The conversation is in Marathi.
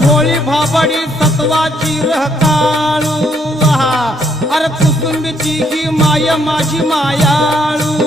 भोळी भाबडी सत्वाची रहकाळू अरे कुसुंबीची ही माय माझी मायाळू